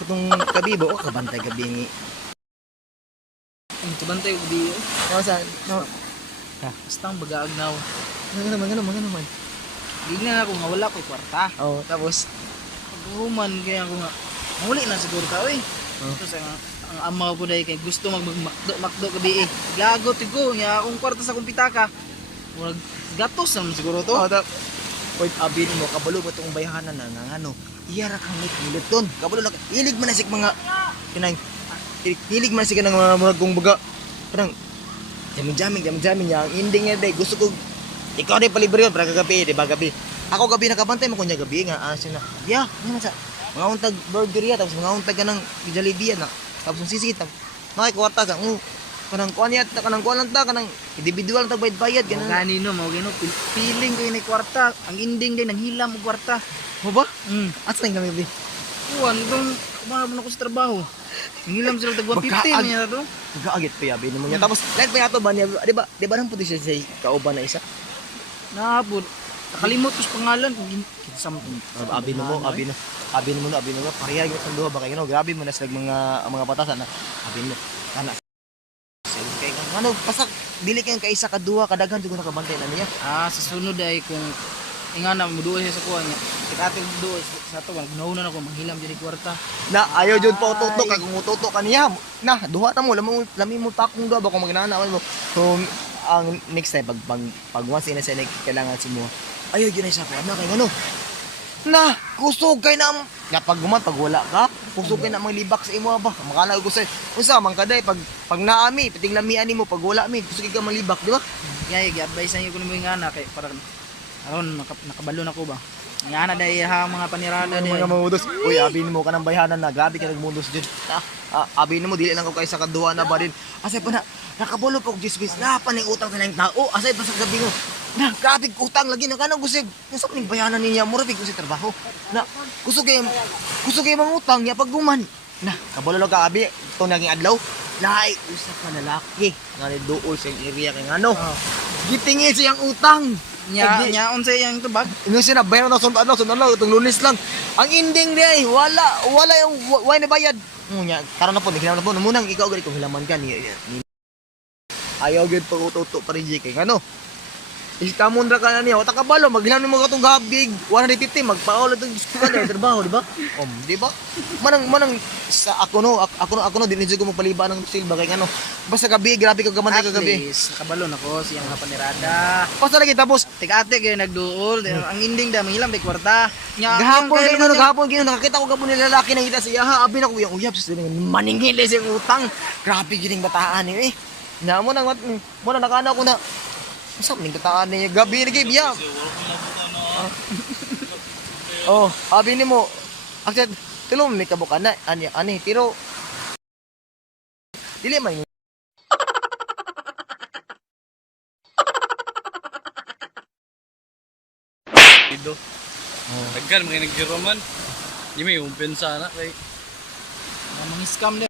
katong kabibo, kabantay gabi ni. Ang kabantay og biyo. Ano sa, no? Basta ang baga-agnaw. Mga naman. Di nga ako nga wala ko kwarta. Oh, tapos, Paghuman kaya ako nga muli na siguro ka oy. Oh. Tapos ang ama ko dai kay gusto magmakdo gabi eh. Gago tigo nya akong kwarta sa kumpitaka. Murag gatos naman siguro to. oh, wait, abin mo, kabalo mo itong bayahanan na nga ano, iyara kang militon. Kabalo na, hilig man na sig mga, kinang, hilig man na sig ng mga murag kong baga, parang, jamin niya, ang ending niya day, gusto ko, ikaw day palibre yun, para kagabi, di ba gabi? Ako gabi nakabantay mo kunya gabi nga, siya na, ano sa, mga untag burger ya, tapos mga untag ka ng Jollibee na, tapos sisigit, nakikwarta sa, kanang kuan yat, kanang kuan lang ta, kanang individual lang ta bayad Ganun. ganun. Ganino mo gino feeling ko ini kwarta. Ang ending din nang hilam og kwarta. Mo ba? Mm. Asa nga gabi? Kuan dong kumara na ko sa trabaho. Ang hilam sila tag 150 Magkaag. niya to. Nagaagit pa yabi mo niya. Tapos lain pa yato ba niya, di ba nang puti siya sa kauban na isa? Naabot. Nakalimot ko sa pangalan kung something. Abi mo, pareha yung sa duha ba kayo no? Grabe mo na sa mga batasan na abi mo. Kana kay ano pasak dili kay kaisa ka duha kadaghan jud nakabantay na niya. Sa sunod ay kung ingana muduol siya sa kuha niya. Kitating muduol sa to, ganahunan ako manghilam diri kwarta. Na ayo jud pa ututok kag kung ututok kaniya. Na duha ta mo lami mo takong duha ba kung magnana mo. So ang next time pag once ina sa kailangan si mo. Ayo jud na sa kuha na kay ano. Na kusog kay na pag wala ka kusog kay na mga libak sa imo ba makala ko sa unsa man kaday pag naami piting lamian nimo pag wala mi kusog ka malibak di ba Kaya gi-advise niyo kuno mo ingana kay para aron nakabalo na ko ba. Ingana dai ha mga panirada mga dai. mamudos uy abi nimo kanang bayhanan na grabe ka nagmundos jud abi nimo dili lang ko kay sa kaduha na ba din asay pa na nakabulo pag gisbis na pa ning utang sa lang tao asay pa sa gabi mo na grabe utang lagi na kanang gusig unsa man ning bayanan niya mura big sa trabaho na kusog kay mga utang niya pag guman na kabulo lang ka abi to naging adlaw lahi usa ka lalaki nga ni duol sa area kay ngano gitingin siyang utang Nya unsay yang tubag? Ingon siya na bayaran na sunod itong Lunes lang. Ang ending di ay wala yung why na bayad. Nya karon na po hilaman na po munang ikaw gali kung hilaman ka ni ayaw gid pag uto pa rin kay ano. Istamon ra ka na niya, wata ka balo, maghilam mo katong gabig, 150 magpaol itong diskulan na trabaho, di ba? Di ba? Manang sa ako no dinhi ko magpaliba ng silba kay ano. Basta gabi, grabe ka gamantay ka gabi. Nakabalo na ko siyang mga panirada. Basta lagi tapos Tig-ate kay nagduol, ang ending da manghilam kay kwarta. Gahapon gino nakakita ko gapon ni lalaki nang kita siya ha abi na ko yung uyab sa maningil sa utang. Grabe gining bataan ni eh. Nya mo nang nakana ko na sa ning bataan ni gabi ni biya. Oh, abi ni mo. Akset tulong mi kabukan na ani pero dili man Ido. Tagal mga naggiroman. Di may umpensa na kay Mga scam din.